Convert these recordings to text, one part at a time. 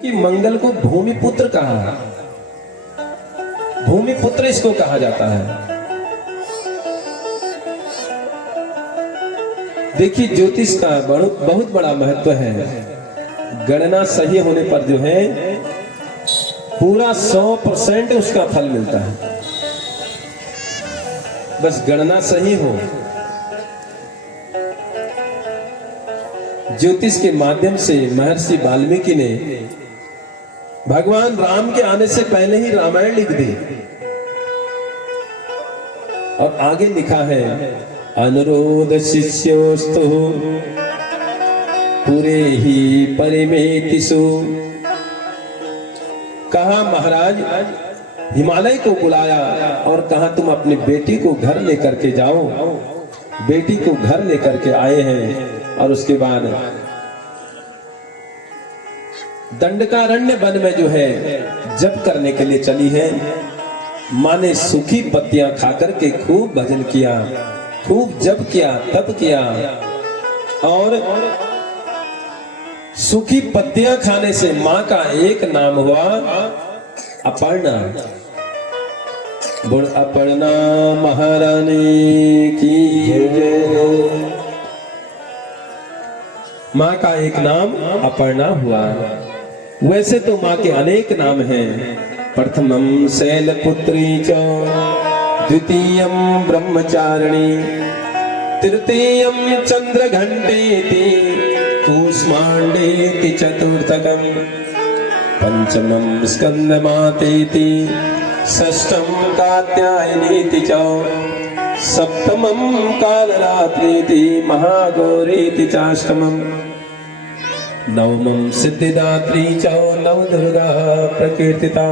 कि मंगल को भूमिपुत्र कहा, भूमिपुत्र इसको कहा जाता है। देखिए ज्योतिष का बहुत बड़ा महत्व है। गणना सही होने पर जो है पूरा 100% उसका फल मिलता है। बस गणना सही हो। ज्योतिष के माध्यम से महर्षि वाल्मीकि ने भगवान राम के आने से पहले ही रामायण लिख दी और आगे लिखा है अनुरोध शिष्योस्तु पूरे ही परिमेतिषु। कहा महाराज हिमालय को बुलाया और कहा तुम अपनी बेटी को घर लेकर के जाओ। बेटी को घर लेकर के आए हैं और उसके बाद दंडकारण्य वन में जो है जप करने के लिए चली है। माँ ने सूखी पत्तियां खाकर के खूब भजन किया, खूब जप किया, तप किया और सूखी पत्तियां खाने से माँ का एक नाम हुआ अपर्णा। बोल अपर्णा महारानी की जय। माँ का एक नाम अपर्णा हुआ। वैसे तो माँ के अनेक नाम हैं। प्रथमम शैलपुत्री च, द्वितीयम ब्रह्मचारिणी, तृतीयम चंद्रघंटेति, कूष्मांडेति चतुर्थकम, पंचमम स्कंदमातेति, षष्ठम कात्यायनीति च, सप्तमम कालरात्रीति, महागौरीति चाष्टमम, नवमम सिद्धिदात्री च, नव दुर्गा प्रकीर्तिता।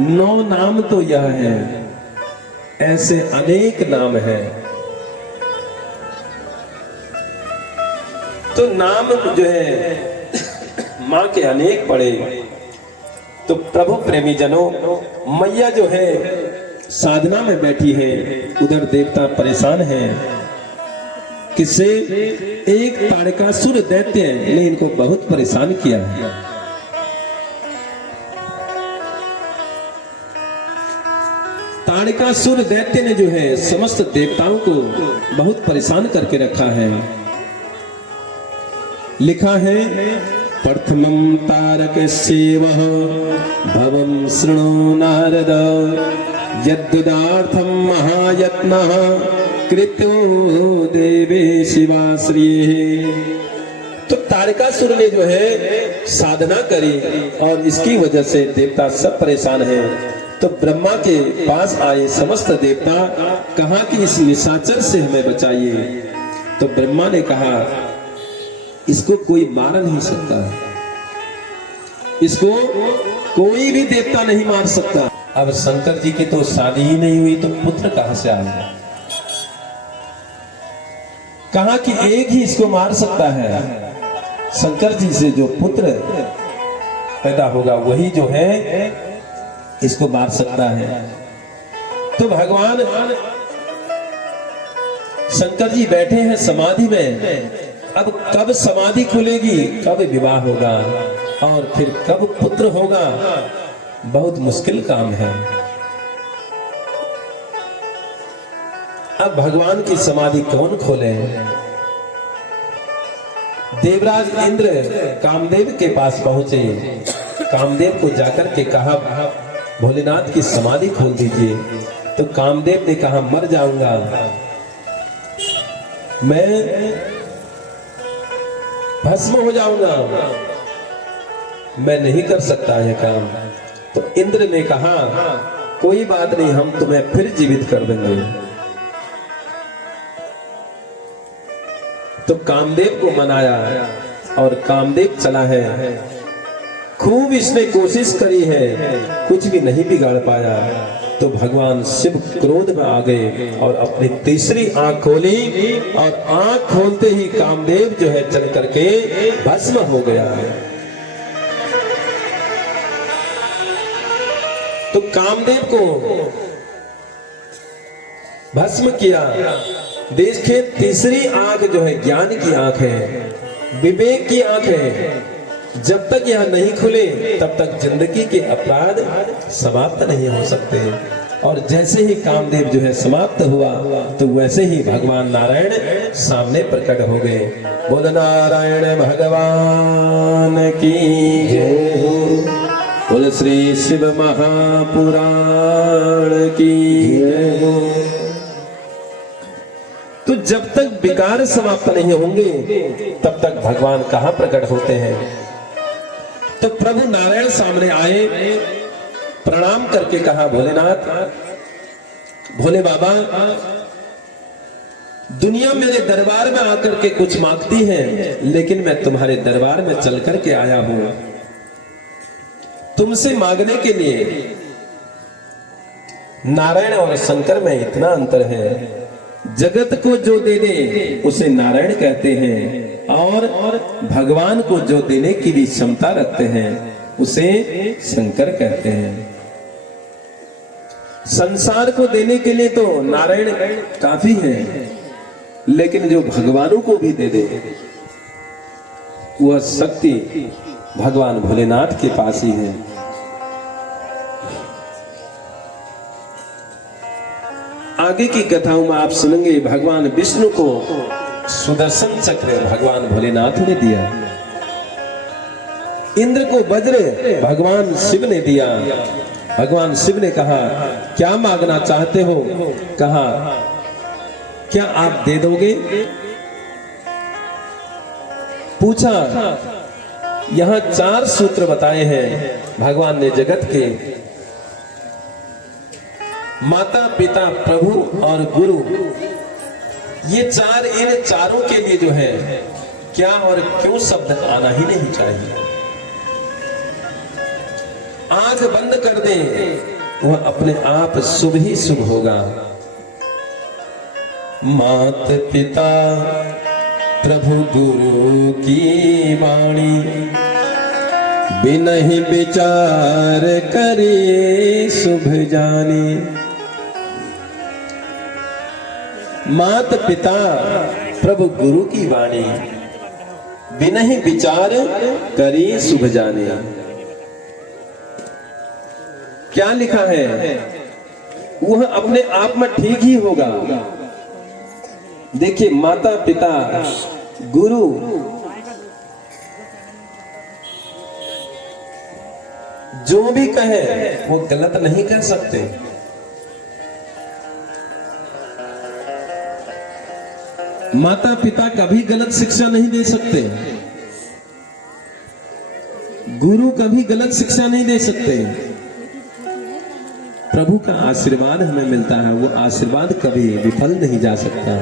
9 नाम तो यह है। ऐसे अनेक नाम हैं। तो नाम जो है माँ के अनेक पड़े। तो प्रभु प्रेमी जनों, मैया जो है साधना में बैठी है, उधर देवता परेशान हैं। किससे? एक ताड़कासुर दैत्य ने इनको बहुत परेशान किया है। ताड़कासुर दैत्य ने जो है समस्त देवताओं को बहुत परेशान करके रखा है। लिखा है प्रथमं तारकस्येवः भवं शृणु नारद, यद्दुदार्थं महायत्नः कृतो देवे शिवाश्रिये। तो तारकासुर ने जो है साधना करी और इसकी वजह से देवता सब परेशान हैं। तो ब्रह्मा के पास आए समस्त देवता, कहा कि इस निशाचर से हमें बचाइए। तो ब्रह्मा ने कहा इसको कोई मार नहीं सकता, इसको कोई भी देवता नहीं मार सकता। अब शंकर जी की तो शादी ही नहीं हुई तो पुत्र कहां से आएगा? कहा कि एक ही इसको मार सकता है। शंकर जी से जो पुत्र पैदा होगा वही जो है इसको मार सकता है। तो भगवान शंकर जी बैठे हैं समाधि में। अब कब समाधि खुलेगी, कब विवाह होगा और फिर कब पुत्र होगा, बहुत मुश्किल काम है। अब भगवान की समाधि कौन खोले? देवराज इंद्र कामदेव के पास पहुंचे। कामदेव को जाकर के कहा भोलेनाथ की समाधि खोल दीजिए। तो कामदेव ने कहा मर जाऊंगा, मैं भस्म हो जाऊंगा, मैं नहीं कर सकता यह काम। तो इंद्र ने कहा कोई बात नहीं, हम तुम्हें फिर जीवित कर देंगे। तो कामदेव को मनाया और कामदेव चला है। खूब इसने कोशिश करी है, कुछ भी नहीं बिगाड़ पाया। तो भगवान शिव क्रोध में आ गए और अपनी तीसरी आंख खोली और आंख खोलते ही कामदेव जो है चल करके भस्म हो गया। तो कामदेव को भस्म किया। देखिए तीसरी आंख जो है ज्ञान की आंख है, विवेक की आंख है। जब तक यह नहीं खुले तब तक जिंदगी के अपराध समाप्त नहीं हो सकते। और जैसे ही कामदेव जो है समाप्त हुआ तो वैसे ही भगवान नारायण सामने प्रकट हो गए। बोल नारायण भगवान की जय हो, बोल श्री शिव महापुराण की जय हो। तो जब तक विकार समाप्त नहीं होंगे तब तक भगवान कहां प्रकट होते हैं। तो प्रभु नारायण सामने आए, प्रणाम करके कहा, भोलेनाथ, भोले बाबा, दुनिया मेरे दरबार में आकर के कुछ मांगती है, लेकिन मैं तुम्हारे दरबार में चल करके आया हूं तुमसे मांगने के लिए। नारायण और शंकर में इतना अंतर है, जगत को जो दे दे उसे नारायण कहते हैं, और भगवान को जो देने की भी क्षमता रखते हैं उसे शंकर कहते हैं। संसार को देने के लिए तो नारायण काफी है, लेकिन जो भगवानों को भी दे दे वह शक्ति भगवान भोलेनाथ के पास ही है। आगे की कथाओं में आप सुनेंगे, भगवान विष्णु को सुदर्शन चक्र भगवान भोलेनाथ ने दिया, इंद्र को वज्र भगवान शिव ने दिया। भगवान शिव ने कहा, क्या मांगना चाहते हो? कहा, क्या आप दे दोगे? पूछा। यहां 4 सूत्र बताए हैं भगवान ने जगत के, माता पिता प्रभु और गुरु, ये 4, इन चारों के लिए जो है क्या और क्यों शब्द आना ही नहीं चाहिए। आंख बंद कर दे वह अपने आप शुभ ही शुभ होगा। मात पिता प्रभु गुरु की वाणी, बिनहि विचार करे शुभ जानी। मात पिता प्रभु गुरु की वाणी, बिनहि विचार करे शुभ जाने। क्या लिखा है? वह अपने आप में ठीक ही होगा। देखिए, माता पिता गुरु जो भी कहे वो गलत नहीं कह सकते। माता पिता कभी गलत शिक्षा नहीं दे सकते, गुरु कभी गलत शिक्षा नहीं दे सकते। प्रभु का आशीर्वाद हमें मिलता है, वो आशीर्वाद कभी विफल नहीं जा सकता।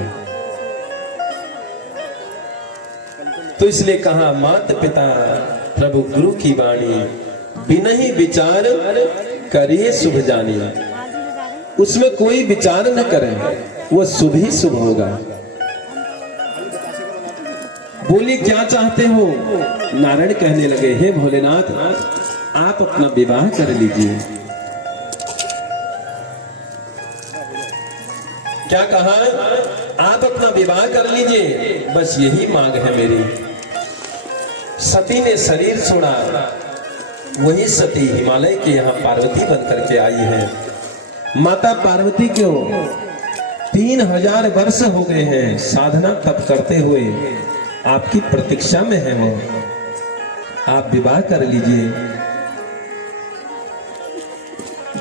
तो इसलिए कहा, माता पिता प्रभु गुरु की वाणी, बिनहि विचार करिए शुभ जानी। उसमें कोई विचार न करे, वो शुभ ही शुभ होगा। बोली, क्या चाहते हो? नारायण कहने लगे, हे भोलेनाथ, आप अपना विवाह कर लीजिए। क्या कहा? आप अपना विवाह कर लीजिए, बस यही मांग है मेरी। सती ने शरीर छोड़ा, वही सती हिमालय के यहाँ पार्वती बनकर के आई है। माता पार्वती को 3000 वर्ष हो गए हैं साधना तप करते हुए, आपकी प्रतीक्षा में है वो। आप विवाह कर लीजिए।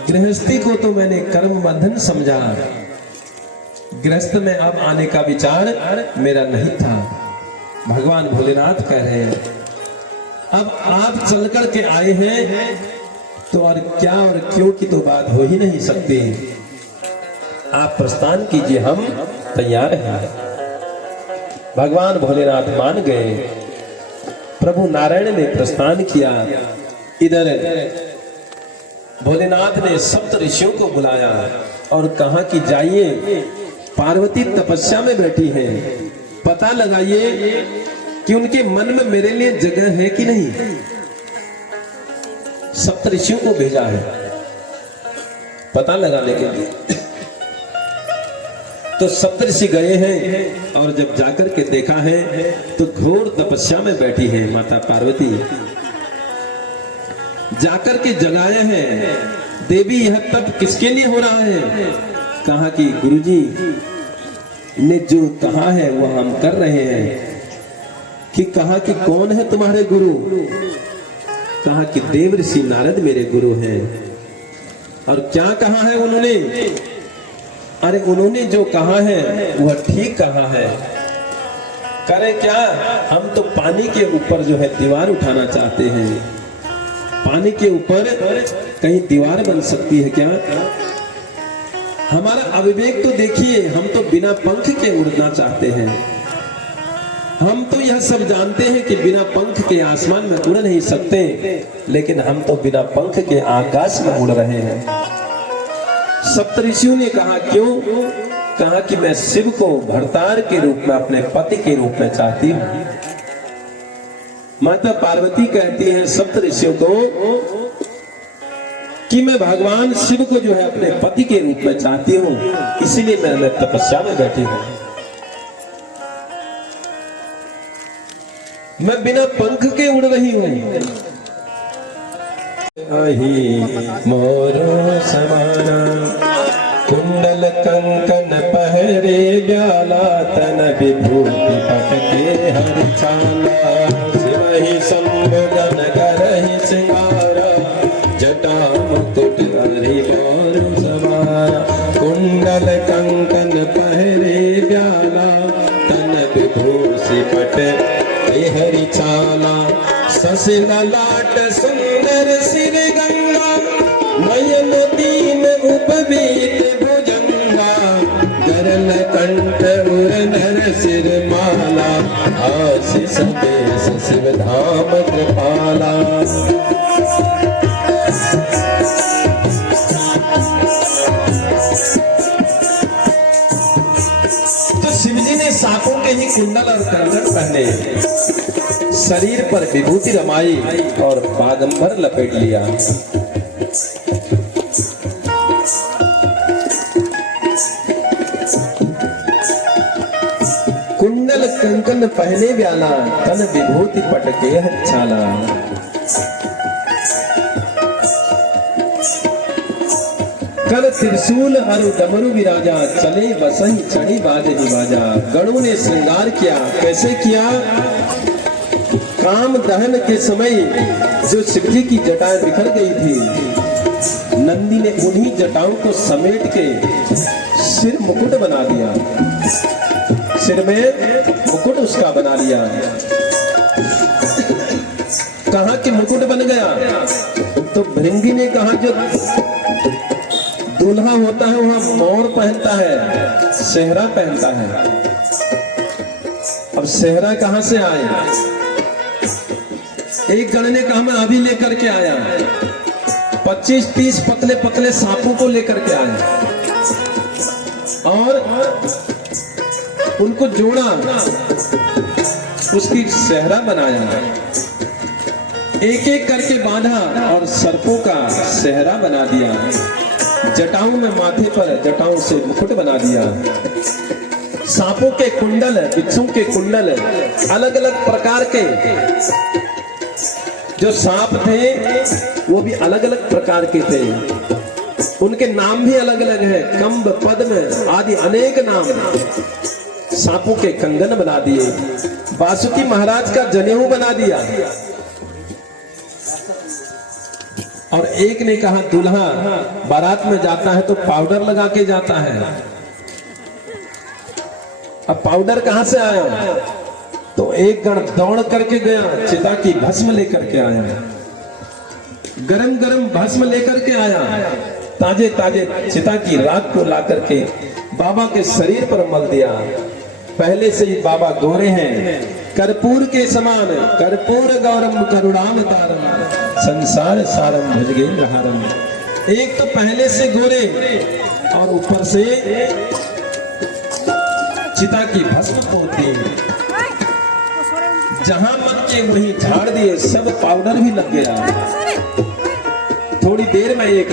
गृहस्थी को तो मैंने कर्म बंधन समझा, गृहस्थ में अब आने का विचार मेरा नहीं था। भगवान भोलेनाथ कह रहे हैं, अब आप चल कर के आए हैं तो और क्या और क्यों की तो बात हो ही नहीं सकती। आप प्रस्थान कीजिए, हम तैयार हैं। भगवान भोलेनाथ मान गए। प्रभु नारायण ने प्रस्थान किया। इधर भोलेनाथ ने सप्त ऋषियों को बुलाया और कहा कि जाइए, पार्वती तपस्या में बैठी है, पता लगाइए कि उनके मन में मेरे लिए जगह है कि नहीं। सप्त ऋषियों को भेजा है पता लगाने के लिए। तो सप्त ऋषि गए हैं और जब जाकर के देखा है तो घोर तपस्या में बैठी है माता पार्वती। जाकर के जगाए हैं, देवी यह तप किसके लिए हो रहा है। कहा कि गुरुजी ने जो कहा है वह हम कर रहे हैं। कि कहा कि कौन है तुम्हारे गुरु। कहा कि देव ऋषि नारद मेरे गुरु हैं। और क्या कहा है उन्होंने। अरे उन्होंने जो कहा है वह ठीक कहा है। करें क्या, हम तो पानी के ऊपर जो है दीवार उठाना चाहते हैं। पानी के ऊपर कहीं दीवार बन सकती है क्या। हमारा अविवेक तो देखिए, हम तो बिना पंख के उड़ना चाहते हैं। हम तो यह सब जानते हैं कि बिना पंख के आसमान में उड़ नहीं सकते, लेकिन हम तो बिना पंख के आकाश में उड़ रहे हैं। सप्तऋषियों ने कहा क्यों। कहा कि मैं शिव को भरतार के रूप में, अपने पति के रूप में चाहती हूँ। माता पार्वती कहती है सप्तऋषियों को कि मैं भगवान शिव को जो है अपने पति के रूप में चाहती हूँ, इसीलिए मैं तपस्या में बैठी हूँ। मैं बिना पंख के उड़ रही हूँ। मोरो समाना कुंडल कंकन पहरे ब्याला तन विभूति पटके हर छाला शिवहि संबोधन करहि सिंगारा जटा मुकुट हरि मोरो समाना कुंडल कंकन पहरे ब्याला तन विभूषि पट हरि चाला शशि ललाट सुंदर सिर गंगा नयन दीन उपवीत भुजंगा गरल कंठ उर नर सिर माला आशीष देश शिव धाम कृपाला। तो शिवजी ने सांपों के ही कुंडल और कंकण पहने, शरीर पर विभूति रमाई और बागंबर लपेट लिया। कुंडल कंकन पहने व्याला तन विभूति पटके छाला। कर त्रिशूल और डमरू विराजा चले बसही चढ़ी बाजे बाजा। गणों ने श्रृंगार किया, कैसे किया। काम दहन के समय जो शिवजी की जटाएं बिखर गई थी, नंदी ने उन्हीं जटाओं को समेट के सिर मुकुट बना दिया। सिर में मुकुट उसका बना लिया। कहा कि मुकुट बन गया। तो भृंगी ने कहा जो दूल्हा होता है वह मोर पहनता है, सेहरा पहनता है। अब सेहरा कहां से आए। एक गण ने कहा मैं अभी लेकर के आया। 25-30 पतले पतले सांपों को लेकर के आया और उनको जोड़ा, उसकी सेहरा बनाया, एक एक करके बांधा और सर्पों का सेहरा बना दिया। जटाओं में माथे पर जटाओं से मुकुट बना दिया। सांपों के कुंडल, बिच्छू के कुंडल, अलग अलग प्रकार के जो सांप थे वो भी अलग अलग प्रकार के थे। उनके नाम भी अलग अलग है, कंब, पद्म आदि अनेक नाम। सांपों के कंगन बना दिए, वासुकी महाराज का जनेऊ बना दिया। और एक ने कहा दूल्हा बारात में जाता है तो पाउडर लगा के जाता है। अब पाउडर कहां से आया। तो एक गण दौड़ करके गया, चिता की भस्म लेकर के आया, गरम गरम भस्म लेकर के आया, ताजे ताजे चिता की राख को ला करके बाबा के शरीर पर मल दिया। पहले से ही बाबा गोरे हैं, कर्पूर के समान, कर्पूर गौरम करुणावतारम संसार सारम भुजगेंद्रहारम। एक तो पहले से गोरे और ऊपर से चिता की भस्म पोती, जहां मन के वहीं झाड़ दिए, सब पाउडर भी लग गया। थोड़ी देर में एक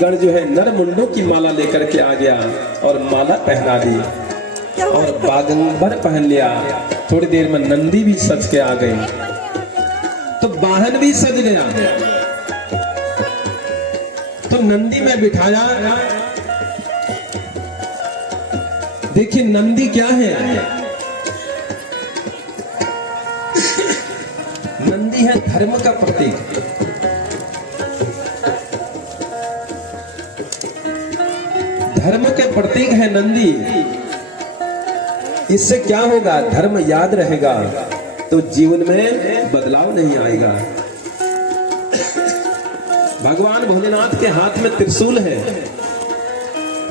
गण जो है नर मुंडों की माला लेकर के आ गया और माला पहना दी और बागंबर पहन लिया। थोड़ी देर में नंदी भी सज के आ गई, तो वाहन भी सज गया। तो नंदी में बिठाया। देखिए नंदी क्या है? नंदी है धर्म का प्रतीक। धर्म के प्रतीक है नंदी। इससे क्या होगा? धर्म याद रहेगा तो जीवन में बदलाव नहीं आएगा। भगवान भोलेनाथ के हाथ में त्रिशूल है।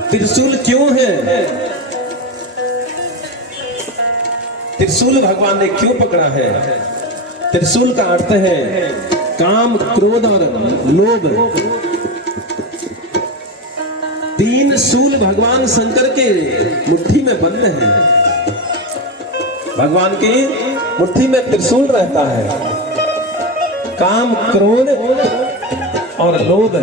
त्रिशूल क्यों है? त्रिशूल भगवान ने क्यों पकड़ा है? त्रिशूल का अर्थ है काम, क्रोध और लोभ। तीन शूल भगवान शंकर के मुट्ठी में बंद है। भगवान की मुट्ठी में त्रिशूल रहता है। काम, क्रोध और लोभ।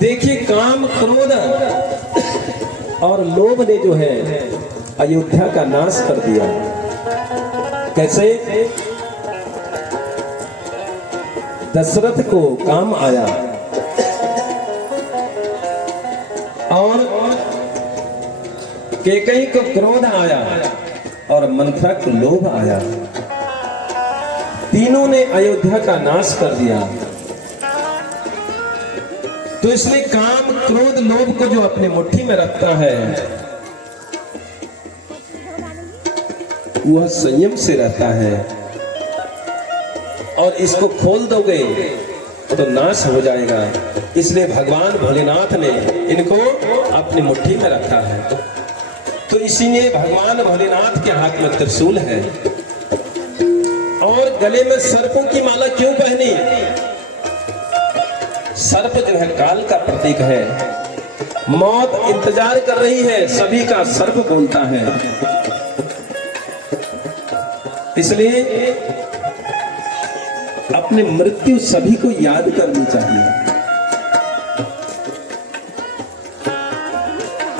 देखिए काम, क्रोध और लोभ ने जो है अयोध्या का नाश कर दिया। कैसे? दशरथ को काम आया और कैकेयी को क्रोध आया और मंथरा को लोभ आया। तीनों ने अयोध्या का नाश कर दिया। तो इसलिए काम, क्रोध, लोभ को जो अपनी मुट्ठी में रखता है वह संयम से रहता है, और इसको खोल दोगे तो नाश हो जाएगा। इसलिए भगवान भोलेनाथ ने इनको अपनी मुट्ठी में रखा है। तो इसीलिए भगवान भोलेनाथ के हाथ में त्रिशूल है। और गले में सर्पों की माला क्यों पहनी? सर्प जो है काल का प्रतीक है। मौत इंतजार कर रही है, सभी का सर्प बोलता है। इसलिए अपने मृत्यु सभी को याद करनी चाहिए।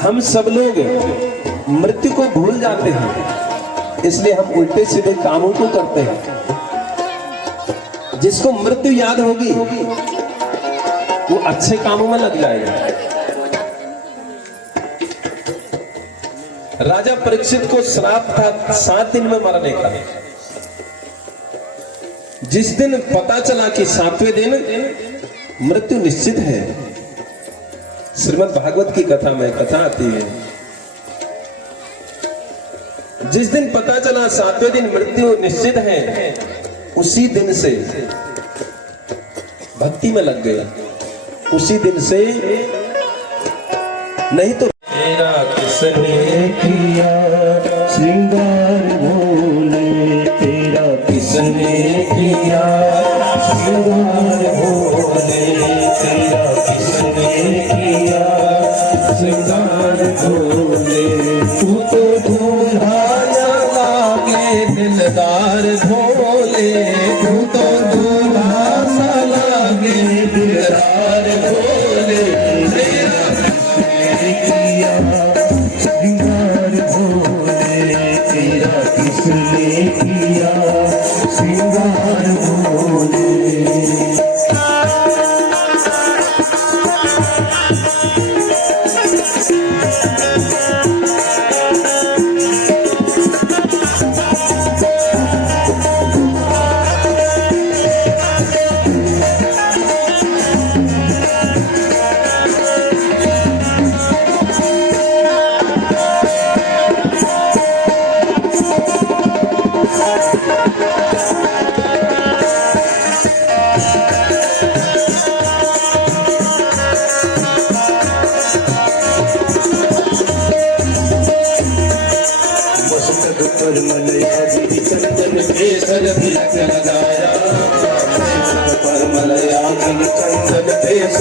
हम सब लोग मृत्यु को भूल जाते हैं, इसलिए हम उल्टे सीधे कामों को करते हैं। जिसको मृत्यु याद होगी वो अच्छे कामों में लग जाएगा। राजा परीक्षित को श्राप था 7 दिन में मरने का। जिस दिन पता चला कि 7वें दिन मृत्यु निश्चित है, श्रीमद् भागवत की कथा में कथा आती है, जिस दिन पता चला 7वें दिन मृत्यु निश्चित है, उसी दिन से भक्ति में लग गया। उसी दिन से नहीं तो तेरा किसने किया श्रृंगार भोले, तेरा किसने किया श्रृंगार भोले, तेरा किसने किया श्रृंगार भोले। तू तो दूल्हा लागे दिलदार भोले, तू तो दूल्हा सा लागे दिलदार भोले, तेरा किसने किया श्रृंगार भोले, तेरा किसने किया श्रृंगार भोले।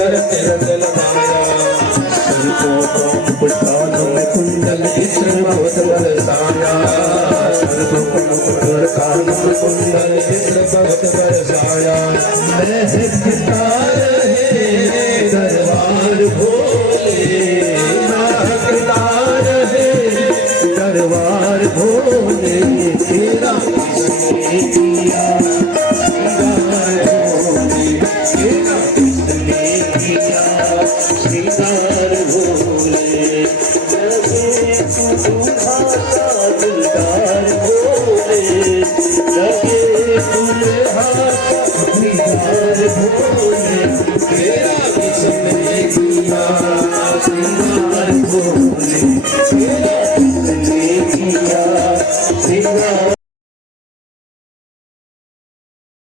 कर तिलक लगाया, सिर को मुकुट कानों में कुंडल इत्र बहुत बरसाया, सिर को मुकुट कानों में कुंडल इत्र बहुत बरसाया। महकता रहे दरबार भोले, महकता रहे दरबार भोले, तेरा किसने किया श्रृंगार भोले, तेरा किसने किया श्रृंगार